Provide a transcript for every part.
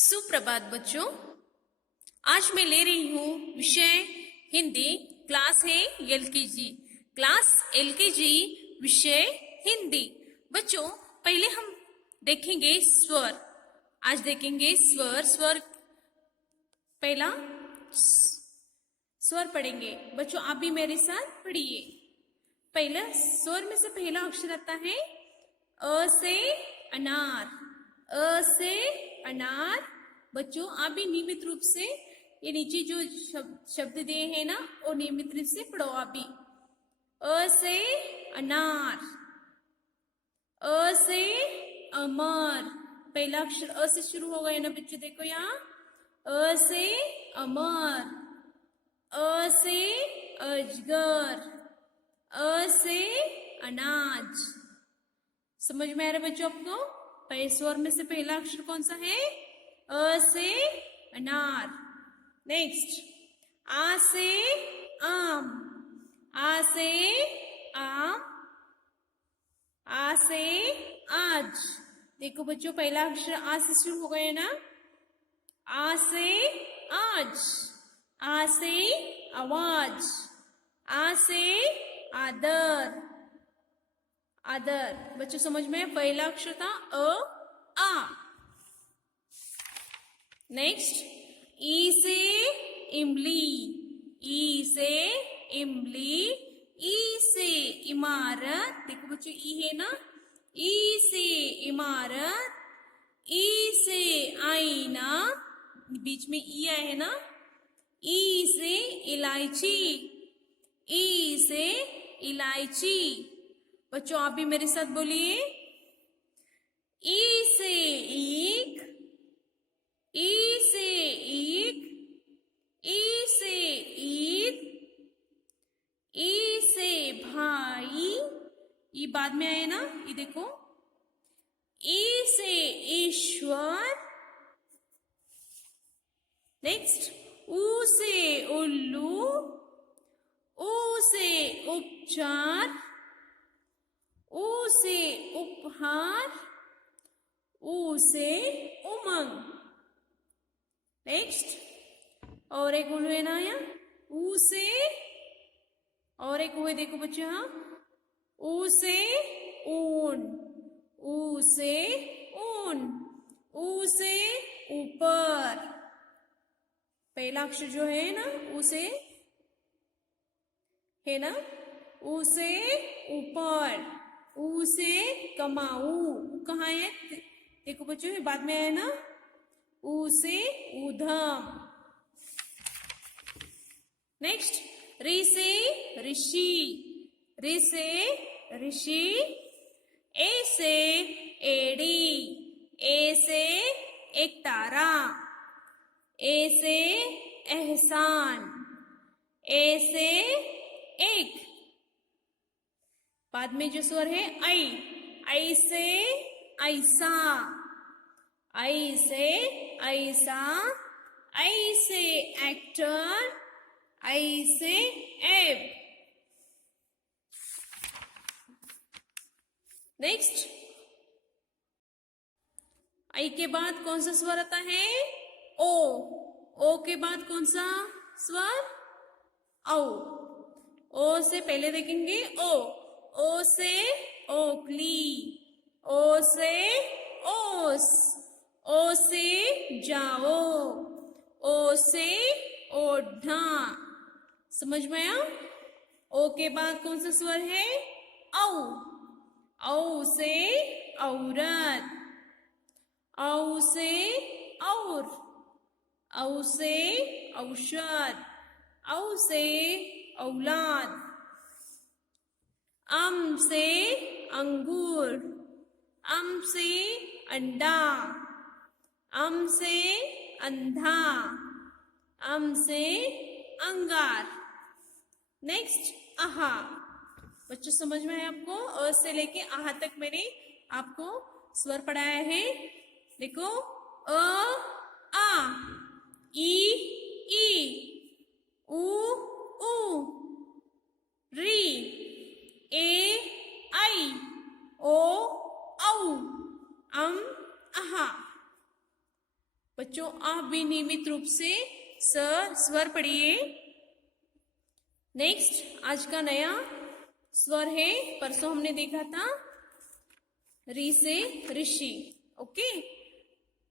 सुप्रभात बच्चों। आज मैं ले रही हूँ विषय हिंदी। क्लास है एलकेजी। क्लास एलकेजी विषय हिंदी। बच्चों, पहले हम देखेंगे स्वर। आज देखेंगे स्वर। पहला स्वर पढ़ेंगे। बच्चों, आप भी मेरे साथ पढ़िए। पहला स्वर में से पहला अक्षर आता है अ से अनार। अ से अनार। बच्चों, आप भी नियमित रूप से ये नीचे जो शब्द दिए हैं ना, वो नियमित रूप से पढ़ो। आप भी अ से अनार। अ से अमर। पहला अक्षर अ से शुरू हो गया ना बच्चों। देखो यहाँ अ से अमर। अ से अजगर। अ से अनाज। समझ में आ रहा है बच्चों आपको? पहले स्वर में से पहला अक्षर कौन सा है? अ से अनार। नेक्स्ट आ से आम। आ से आम। आ से आज। देखो बच्चों, पहला अक्षर आ से शुरू हो गया ना। आ से आज। आ से आवाज। आ से आदर। आदर। बच्चों समझ में? पहला अक्षर था आ। नेक्स्ट ई से इमली। ई से इमली। ई से इमारत। देखो बच्चों, ई है ना। ई से इमारत। ई से आईना। बीच में ई आया है ना। ई से इलायची। ई से इलायची। बच्चों, आप भी मेरे साथ बोलिए। ई से ईख। ई से ईख। ई से ईद। ई से भाई। ये बाद में आए ना, ये देखो। ई से ईश्वर। नेक्स्ट ऊ से उल्लू। ऊ से उपचार। ऊ से उपहार। ऊ से उमंग। नेक्स्ट और एक उल्लू है ना यहाँ। ऊ से और एक हुए, देखो बच्चे यहाँ। ऊ से ऊन। ऊ से ऊन। ऊ से ऊपर। पहला अक्षर जो है ना, ऊ से है ना। ऊ से ऊपर। ऊ से कमाऊ। कहाँ है? देखो बच्चों, ये बाद में है ना। ऊ से ऊधम। नेक्स्ट रि से ऋषि। रि से ऋषि। ए से एड़ी। ए से एक तारा। ए से एहसान। ए से एक। बाद में जो स्वर है आई। आई से ऐसा। आई से ऐसा। आई से एक्टर। आई से एब। नेक्स्ट आई के बाद कौन सा स्वर आता है? ओ। ओ के बाद कौन सा स्वर? औ। ओ से पहले देखेंगे ओ। ओ से ओखली। ओ से ओस। ओ से जाओ। ओ से ओढ़ना। समझ में आया? ओ के बाद कौन सा स्वर है? औ। औ से औरत। औ से और। औ से औषध। औ से औलाद। अम से अंगूर। अम से अंडा। अम से अंधा। अम से अंगार। नेक्स्ट आहा। बच्चों समझ में है आपको? अ से लेके आहा तक मैंने आपको स्वर पढ़ाया है। देखो अ आ। ई ई। उ ऊ। री। ए आई। ओ औ। अम आहा। बच्चों आप भी नियमित रूप से स्वर पढ़िए। नेक्स्ट आज का नया स्वर है, परसों हमने देखा था री से ऋषि। ओके,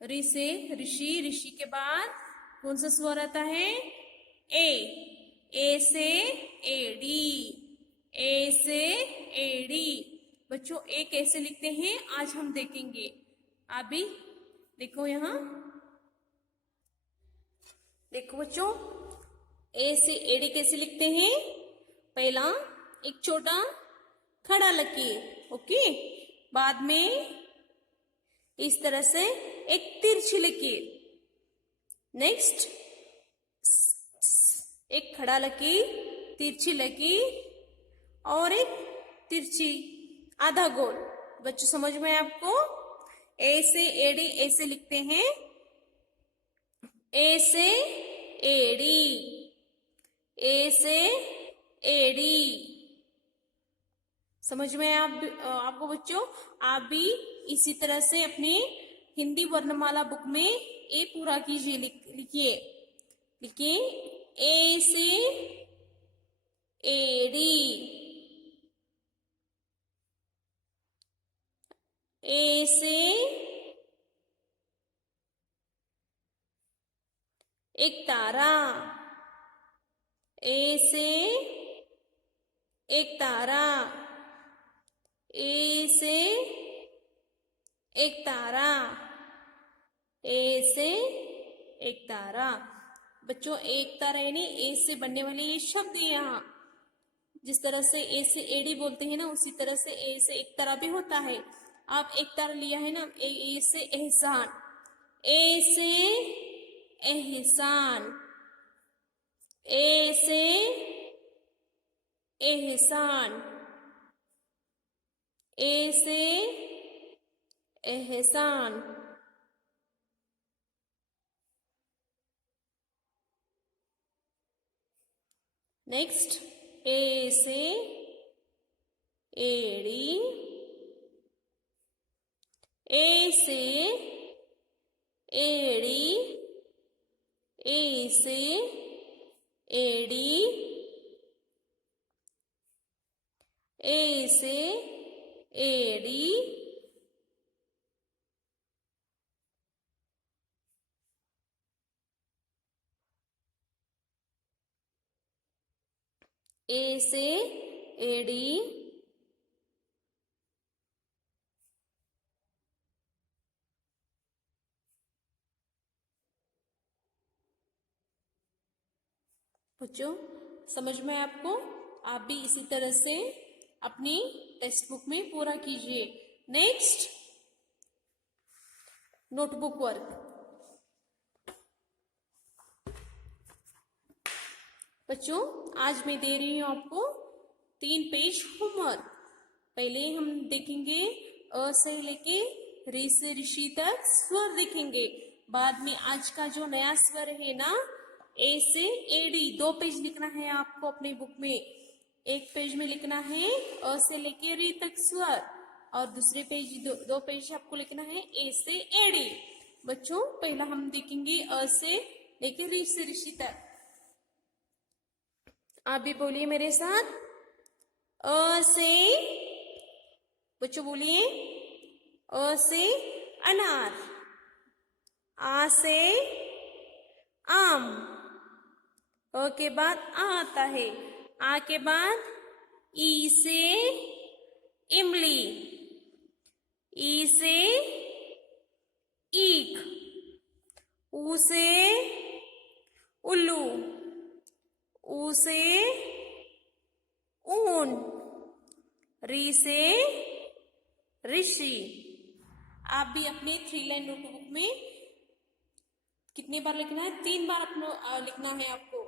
री से ऋषि, ऋषि के बाद कौन सा स्वर आता है? ए से एडी, ए से एडी। बच्चों ए कैसे लिखते हैं आज हम देखेंगे। आप भी देखो, यहां देखो बच्चों, ए से एडी कैसे लिखते हैं। पहला एक छोटा खड़ा लकीर, ओके, बाद में इस तरह से एक तिरछी लकीर, नेक्स्ट एक खड़ा लकीर, तिरछी लकीर और एक तिरछी आधा गोल। बच्चों समझ में आपको? ए से एडी ऐसे लिखते हैं, ए से एडी, ए से एडी। समझ में आपको बच्चों? आप भी इसी तरह से अपनी हिंदी वर्णमाला बुक में ए पूरा कीजिए, लिखिए, लिखिए ए से एडी, ए से एक तारा, ए से एक तारा, ए से एक तारा, ए से एक तारा। बच्चों एक तारा यानी ए से बनने वाले ये शब्द है। यहाँ जिस तरह से ए से एडी बोलते हैं ना, उसी तरह से ए से एक तारा भी होता है। आप एक तारा लिया है ना, ए से एहसान, ए से एहसान, ए से एहसान, ए से एहसान। नेक्स्ट ए से एडी, ए से एडी, ए से एडी, ए से एडी, ए से एडी, बच्चों समझ में आपको? आप भी इसी तरह से अपनी टेक्स्ट बुक में पूरा कीजिए। Next notebook work. बच्चों आज मैं दे रही हूं आपको 3 पेज होमवर्क। पहले हम देखेंगे अ से लेके रे से ऋषि तक स्वर देखेंगे। बाद में आज का जो नया स्वर है ना, ए से एडी, 2 पेज लिखना है आपको अपने बुक में। एक पेज में लिखना है अ से लेके री तक स्वर, और दूसरे पेज 2 पेज आपको लिखना है ए से एडी। बच्चों पहला हम देखेंगे अ से लेके री से ऋषि तक। आप भी बोलिए मेरे साथ, अ से, बच्चों बोलिए, अ से अनार, आ से आम, अ के बाद आ आता है, आ के बाद ई से इमली, ई से ईख, ऊ से उल्लू, ऊ से ऊन, री से ऋषि। आप भी अपनी 3 लाइन नोटबुक में कितनी बार लिखना है? 3 बार अपना लिखना है आपको।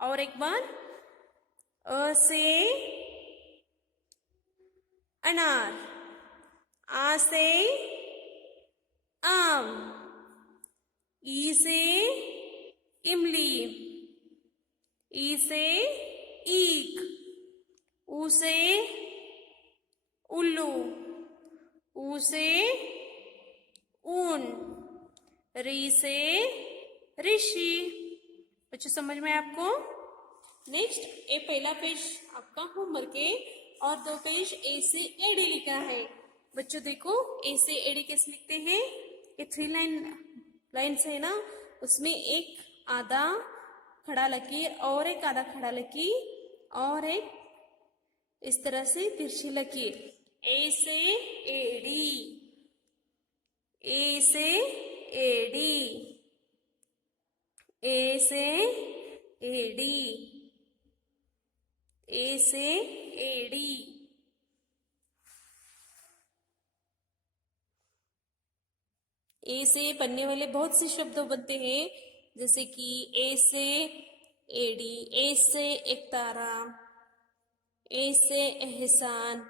और एक बार, अ से अनार, आ से आम, ई से इमली, ई से ईख, ऊ से उल्लू, ऊ से ऊन, री से ऋषि। बच्चों समझ में आपको? नेक्स्ट ए पहला पेज आपका होमवर्क है और 2 पेज ए से एडी लिखा है। बच्चों देखो ए से एडी कैसे लिखते हैं। ये 3 लाइन्स है ना, उसमें एक आधा खड़ा लकीर और एक आधा खड़ा लकीर और एक इस तरह से तिरछी लकीर। ए से एडी, ए से एडी, ए से एडी, ए से एडी। ए से बनने वाले बहुत से शब्द बनते हैं, जैसे कि ए से एडी, ए से एक तारा, ए से एहसान,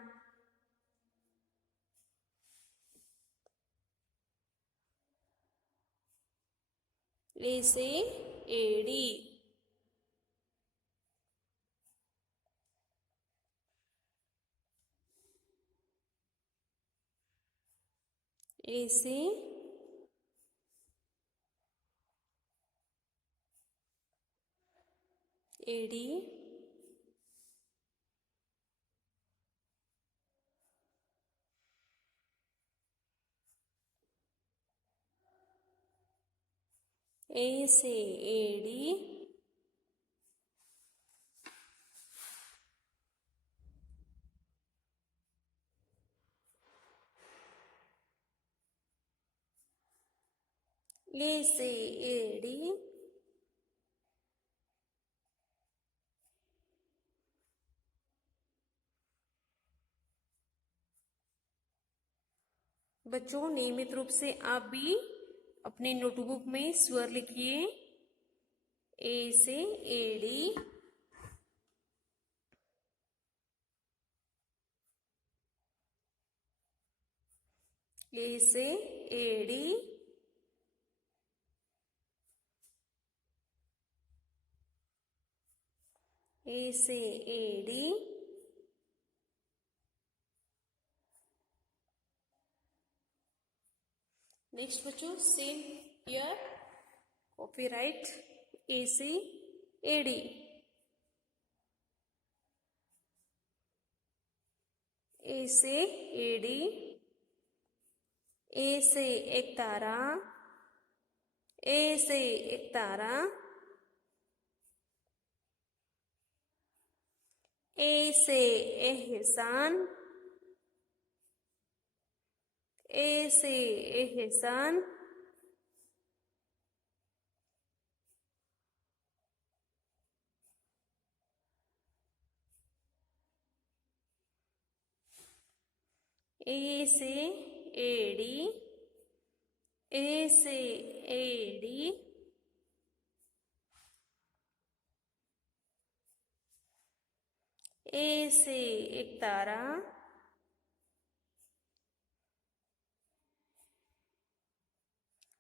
ए से एडी, ए से एडी, ए से एडी, ए से एडी, बच्चों नियमित रूप से आप भी अपने नोटबुक में स्वर लिखिए। ए से एडी, ए से एडी, ए से एडी, नेक्स्ट बच्चों सेम ईयर कॉपीराइट। ए से एडी, ए से एडी, ए से एक तारा, ए से एक तारा, ए से एहसान, ए से एहसान, ए से एडी, ए से एडी, ए से एक तारा,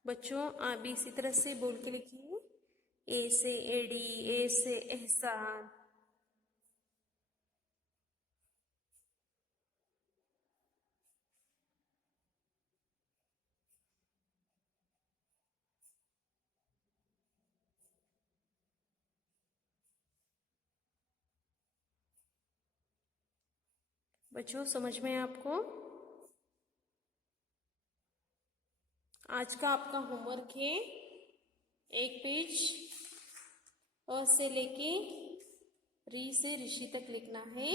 बच्चों आप भी इसी तरह से बोल के लिखिए। ए से एडी, ए से एहसान। बच्चों समझ में आपको? आज का आपका होमवर्क है, एक पेज अ से लेके री से ऋषि तक लिखना है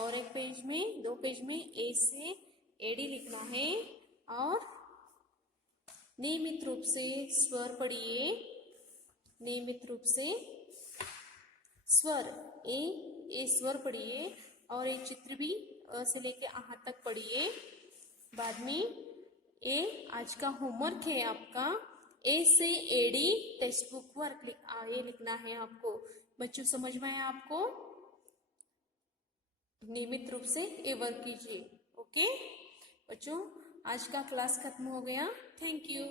और एक पेज में 2 पेज में ए से एडी लिखना है और नियमित रूप से स्वर पढ़िए। नियमित रूप से स्वर ए स्वर पढ़िए और ये चित्र भी अ से लेके आहा तक पढ़िए। बाद में ए आज का होमवर्क है आपका, ए से एडी टेक्स्ट बुक वर्क ये लिखना है आपको। बच्चों समझ में आया आपको? नियमित रूप से ये वर्क कीजिए। ओके बच्चों, आज का क्लास खत्म हो गया। Thank you.